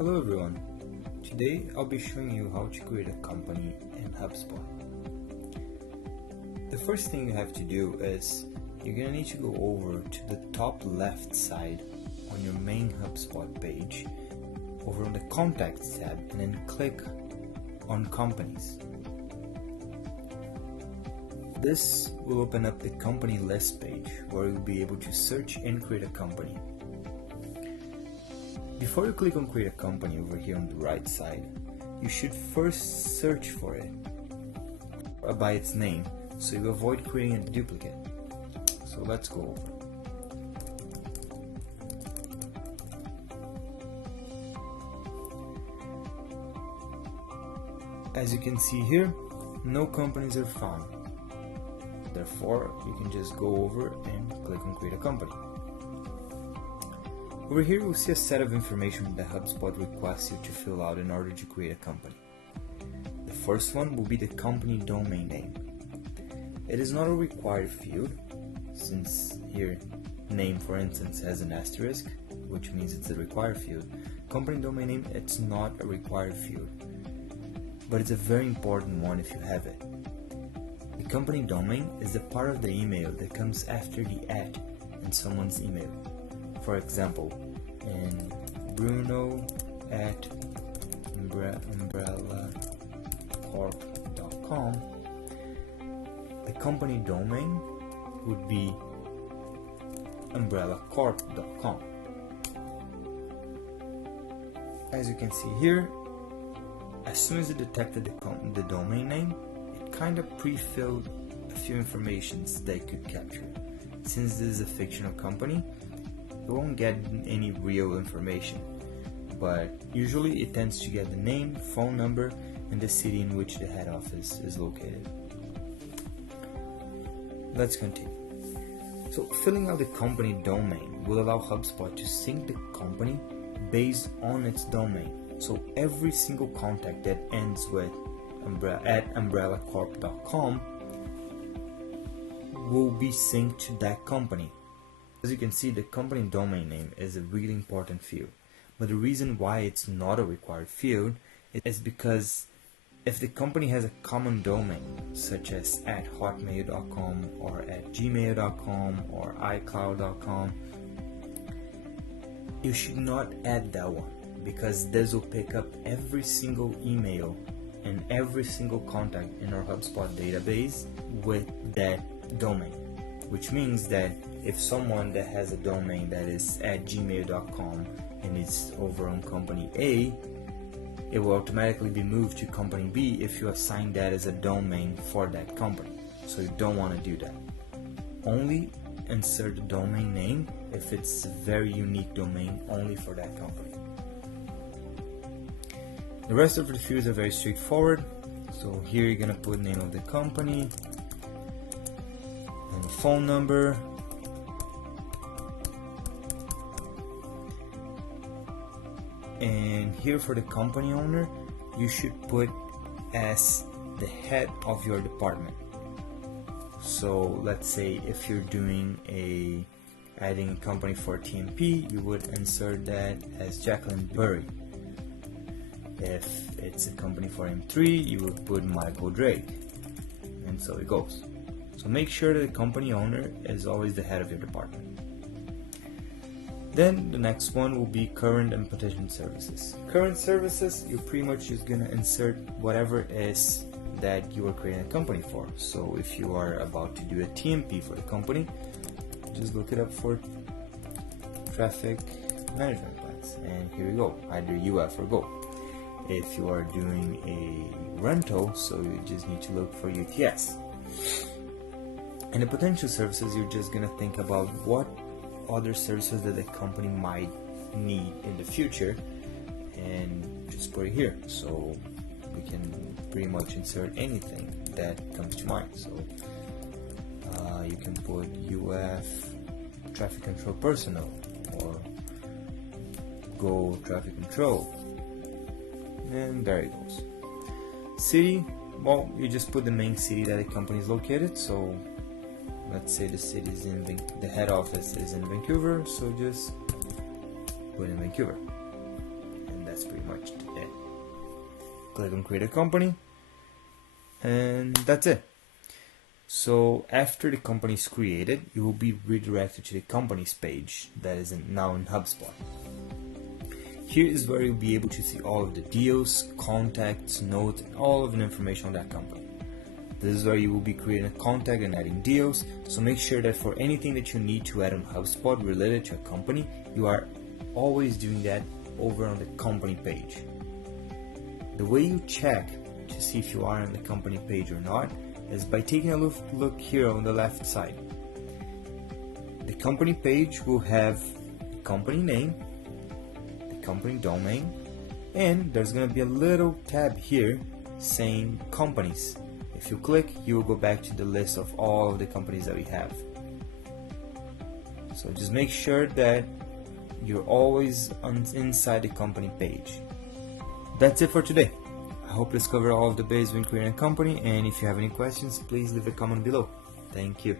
Hello everyone, today I'll be showing you how to create a company in Hubspot. The first thing you have to do is you're going to need to go over to the top left side on your main Hubspot page, over on the Contacts tab, and then click on Companies. This will open up the company list page where you'll be able to search and create a company. Before you click on create a company over here on the right side, you should first search for it by its name so you avoid creating a duplicate. So let's go over. As you can see here, no companies are found. Therefore, you can just go over and click on create a company. Over here, we'll see a set of information that HubSpot requests you to fill out in order to create a company. The first one will be the company domain name. It is not a required field, since here name, for instance, has an asterisk, which means it's a required field. Company domain name, it's not a required field, but it's a very important one if you have it. The company domain is the part of the email that comes after the @ in someone's email. For example, in bruno@umbrellacorp.com, the company domain would be umbrellacorp.com. As you can see here, as soon as it detected the domain name, it kind of pre-filled a few informations that it could capture. Since this is a fictional company, you won't get any real information, but usually it tends to get the name, phone number, and the city in which the head office is located. Let's continue. So filling out the company domain will allow HubSpot to sync the company based on its domain. So every single contact that ends with @umbrellacorp.com will be synced to that company. As you can see, the company domain name is a really important field, but the reason why it's not a required field is because if the company has a common domain, such as @hotmail.com or @gmail.com or iCloud.com, you should not add that one, because this will pick up every single email and every single contact in our HubSpot database with that domain, which means that if someone that has a domain that is @gmail.com and it's over on company A, it will automatically be moved to company B if you assign that as a domain for that company. So you don't want to do that. Only insert the domain name if it's a very unique domain only for that company. The rest of the fields are very straightforward. So here you're going to put name of the company and phone number. And here for the company owner, you should put as the head of your department. So let's say if you're doing adding a company for TMP, you would insert that as Jacqueline Burry. If it's a company for M3, you would put Michael Drake, and so it goes. So make sure that the company owner is always the head of your department. Then the next one will be current and potential services. Current services, you're pretty much just gonna insert whatever it is that you are creating a company for. So if you are about to do a TMP for the company, just look it up for traffic management plans, and here we go, either UF or Go. If you are doing a rental, so you just need to look for UTS. And the potential services, you're just gonna think about what other services that the company might need in the future and just put it here. So we can pretty much insert anything that comes to mind. So you can put UF traffic control personnel or Go traffic control, and there it goes. City, well, you just put the main city that the company is located. So let's say the city is the head office is in Vancouver, so just put in Vancouver, and that's that's pretty much it. Click on create a company, and that's it. So after the company is created, you will be redirected to the company's page that is now in HubSpot. Here is where you'll be able to see all of the deals, contacts, notes, and all of the information on that company. This is where you will be creating a contact and adding deals, so make sure that for anything that you need to add on HubSpot related to a company, you are always doing that over on the company page. The way you check to see if you are on the company page or not is by taking a look here on the left side. The company page will have the company name, the company domain, and there's going to be a little tab here saying companies. If you click, you will go back to the list of all of the companies that we have. So just make sure that you're always inside the company page. That's it for today. I hope this covered all of the basics when creating a company, and if you have any questions, please leave a comment below. Thank you.